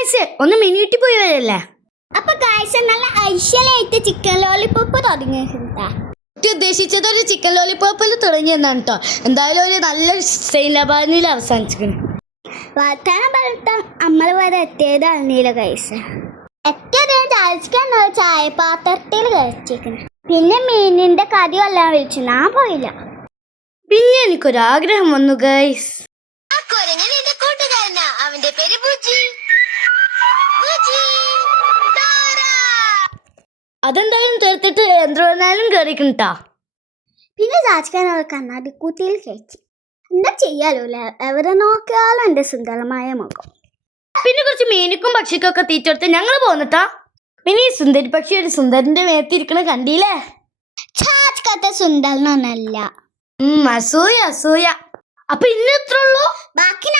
Guys ഒന്ന് minute പോയി വരല്ലേ. അപ്പൊ ഗായ്സ് നല്ല ഐശ്വര്യായിട്ട് ചിക്കൻ ലോലിപോപ്പ് തുടങ്ങിയിട്ടുണ്ട്. ഉദ്ദേശിച്ചത് ഒരു ചിക്കൻ ലോലിപോപ്പിൽ തുടങ്ങിയെന്നാണ് കേട്ടോ. എന്തായാലും ഒരു നല്ലൊരു സൈലബാനിൽ അവസാനിച്ചിരിക്കുന്നു. വർത്താനം പറഞ്ഞ നമ്മൾ വരെ എത്തിയത് അറിഞ്ഞില്ല ഗായ്സ്. എത്തിയത് ചായ പാത്രത്തിൽ കഴിച്ചിരിക്കുന്നു. പിന്നെ മീനിന്റെ കറി എല്ലാം വിളിച്ചു, ഞാൻ പോയില്ല. പിന്നെ എനിക്കൊരാഗ്രഹം വന്നു ഗൈസ്. അവന്റെ പേര് അതെന്തായാലും തീർത്തിട്ട് എന്തുവന്നാലും കയറിക്കണ്ടാ. പിന്നെ രാജക്കാൻ കണ്ണാടി കൂട്ടിയിൽ കഴിച്ചു. എന്താ ചെയ്യാലോ, എവിടെ നോക്കിയാലും എന്റെ സുന്ദരമായ മുഖം. പിന്നെ കുറച്ച് മീനിക്കും പക്ഷിക്കും ഒക്കെ തീറ്റെടുത്ത് ഞങ്ങൾ പോന്നിട്ടാ. പിന്നെ ഈ സുന്ദരി പക്ഷി ഒരു സുന്ദരന്റെ മേത്തിരിക്കണ കണ്ടില്ലേ? കഥ സുന്ദരനൊന്നല്ല, അസൂയ അസൂയ. അപ്പൊ ഇന്ന് എത്ര ഉള്ളൂ? ബാക്കി